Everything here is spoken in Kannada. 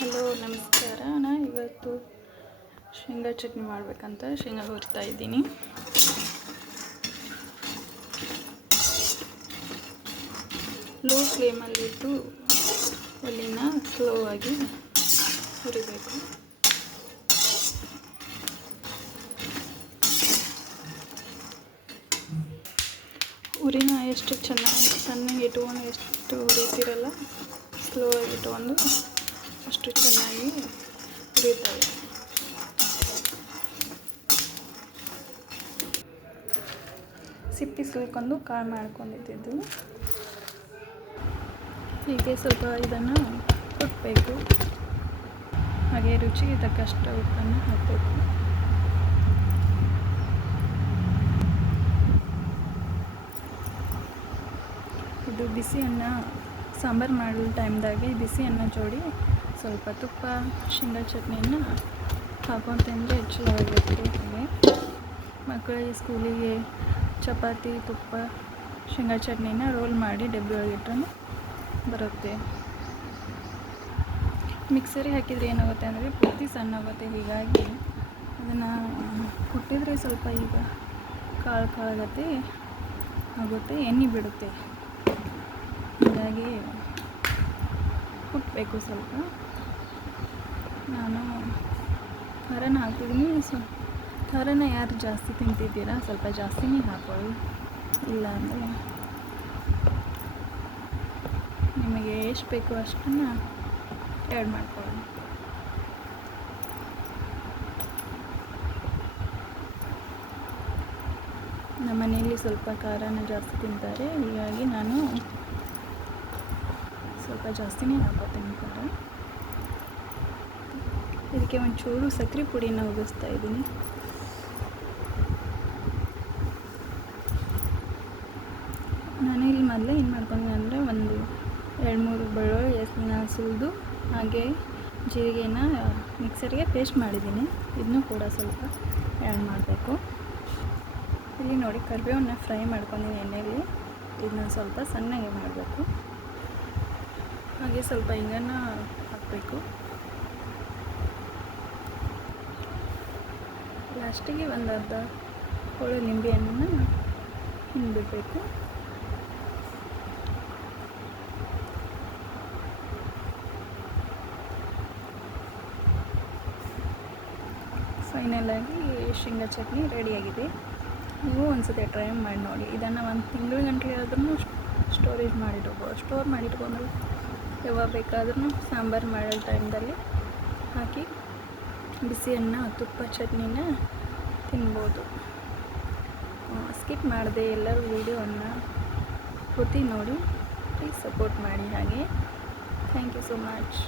ಹಲೋ ನಮಸ್ಕಾರ. ನಾನು ಇವತ್ತು ಶೇಂಗಾ ಚಟ್ನಿ ಮಾಡಬೇಕಂತ ಶೇಂಗಾ ಹುರಿತಾ ಇದ್ದೀನಿ. ಲೋ ಫ್ಲೇಮಲ್ಲಿಟ್ಟು ಒಲೆನ ಸ್ಲೋ ಆಗಿ ಹುರಿಬೇಕು. ಉರಿನ ಎಷ್ಟು ಚೆನ್ನಾಗಿ ಸಣ್ಣಗೆ ಇಟ್ಕೊಂಡು ಎಷ್ಟು ಹುರಿತೀರಲ್ಲ ಸ್ಲೋ ಆಗಿ ಇಟ್ಕೊಂಡು ಅಷ್ಟು ಚೆನ್ನಾಗಿ ಹುರಿತವೆ. ಸಿಪ್ಪಿ ಸುಲ್ಕೊಂಡು ಕಾಳು ಮಾಡ್ಕೊಂಡಿದ್ದು. ಹೀಗೆ ಸ್ವಲ್ಪ ಇದನ್ನು ಕುಟ್ಟಬೇಕು. ಹಾಗೆ ರುಚಿಗೆ ತಕ್ಕಷ್ಟು ಉಪ್ಪನ್ನು ಹಾಕಬೇಕು. ಇದು ಬಿಸಿ ಅನ್ನ ಸಾಂಬಾರು ಮಾಡೋ ಟೈಮ್ದಾಗೆ ಬಿಸಿ ಅನ್ನ ಜೋಡಿ ಸ್ವಲ್ಪ ತುಪ್ಪ ಶೇಂಗಾ ಚಟ್ನಿಯನ್ನು ಹಾಕೊಂಡು ತಿಂದರೆ ಚಲೋ ಆಗಿರುತ್ತೆ. ಹಾಗೆ ಮಕ್ಕಳಿಗೆ ಸ್ಕೂಲಿಗೆ ಚಪಾತಿ ತುಪ್ಪ ಶೇಂಗಾ ಚಟ್ನಿನ ರೋಲ್ ಮಾಡಿ ಡಬ್ಬಿ ಒಳಗಿಟ್ರೂ ಬರುತ್ತೆ. ಮಿಕ್ಸರಿಗೆ ಹಾಕಿದರೆ ಏನಾಗುತ್ತೆ ಅಂದರೆ ಪೂರ್ತಿ ಸಣ್ಣ ಆಗುತ್ತೆ. ಹೀಗಾಗಿ ಅದನ್ನು ಕುಟ್ಟಿದರೆ ಸ್ವಲ್ಪ ಈಗ ಕಾಳು ಆಗುತ್ತೆ, ಎಣ್ಣೆ ಬಿಡುತ್ತೆ. ಹೀಗಾಗಿ ಕುಟ್ಟಬೇಕು. ಸ್ವಲ್ಪ ನಾನು ಖಾರನ ಹಾಕಿದ್ದೀನಿ. ಖಾರನ ಯಾರು ಜಾಸ್ತಿ ತಿಂತಿದ್ದೀರಾ ಸ್ವಲ್ಪ ಜಾಸ್ತಿನೇ ಹಾಕೊಳ್ಳಿ, ಇಲ್ಲ ಅಂದರೆ ನಿಮಗೆ ಎಷ್ಟು ಬೇಕೋ ಅಷ್ಟನ್ನು ಆ್ಯಡ್ ಮಾಡ್ಕೊಳ್ಳಿ. ನಮ್ಮ ಮನೆಯಲ್ಲಿ ಸ್ವಲ್ಪ ಖಾರನ ಜಾಸ್ತಿ ತಿಂತಾರೆ, ಹೀಗಾಗಿ ನಾನು ಸ್ವಲ್ಪ ಜಾಸ್ತಿನೇ ಹಾಕೋತೀನಿ ಖಾರ. ಇದಕ್ಕೆ ಒಂಚೂರು ಸಕ್ಕರೆ ಪುಡಿನ ಉಗಿಸ್ತಾ ಇದ್ದೀನಿ. ನಾನು ಇಲ್ಲಿ ಮೊದಲೇ ಏನು ಮಾಡ್ಕೊಂಡೆ ಅಂದರೆ ಒಂದು 2-3 ಬೆಳ್ಳುಳ್ಳಿ ಹೆಸರನ್ನ ಸುಲಿದು ಹಾಗೆ ಜೀರಿಗೆನ ಮಿಕ್ಸರ್ಗೆ ಪೇಸ್ಟ್ ಮಾಡಿದ್ದೀನಿ. ಇದನ್ನೂ ಕೂಡ ಸ್ವಲ್ಪ ಆ್ಯಡ್ ಮಾಡಬೇಕು. ಇಲ್ಲಿ ನೋಡಿ ಕರಿಬೇವನ್ನ ಫ್ರೈ ಮಾಡ್ಕೊಂಡಿದ್ದೀನಿ ಎಣ್ಣೆಯಲ್ಲಿ. ಇದನ್ನ ಸ್ವಲ್ಪ ಸಣ್ಣಗೆ ಮಾಡಬೇಕು. ಹಾಗೆ ಸ್ವಲ್ಪ ಹಿಂಗನ್ನು ಹಾಕಬೇಕು. ಲಾಸ್ಟಿಗೆ ಒಂದು ಅರ್ಧ ಹೋಳು ನಿಂಬೆಹಣ್ಣನ್ನು ಹಿಂಡ್ಬಿಡಬೇಕು. ಫೈನಲಾಗಿ ಶೇಂಗಾ ಚಟ್ನಿ ರೆಡಿಯಾಗಿದೆ. ನೀವು ಒಂದ್ಸತಿ ಟ್ರೈ ಮಾಡಿ ನೋಡಿ. ಇದನ್ನು 1 ತಿಂಗಳು ಗಂಟೆ ಆದ್ರೂ ಸ್ಟೋರ್ ಮಾಡಿಟ್ಕೊಂಡು ಯಾವಾಗ ಬೇಕಾದ್ರೂ ಸಾಂಬಾರು ಮಾಡೋ ಟೈಮ್ದಲ್ಲಿ ಹಾಕಿ ಬಿಸಿ ಅನ್ನ ತುಪ್ಪ ಚಟ್ನಿನ ತಿನ್ಬೋದು. ಸ್ಕಿಪ್ ಮಾಡದೆ ಎಲ್ಲರೂ ವೀಡಿಯೋವನ್ನು ಪೂರ್ತಿ ನೋಡಿ. ಪ್ಲೀಸ್ ಸಪೋರ್ಟ್ ಮಾಡಿ. ಹಾಗೆ ಥ್ಯಾಂಕ್ ಯು ಸೋ ಮಚ್.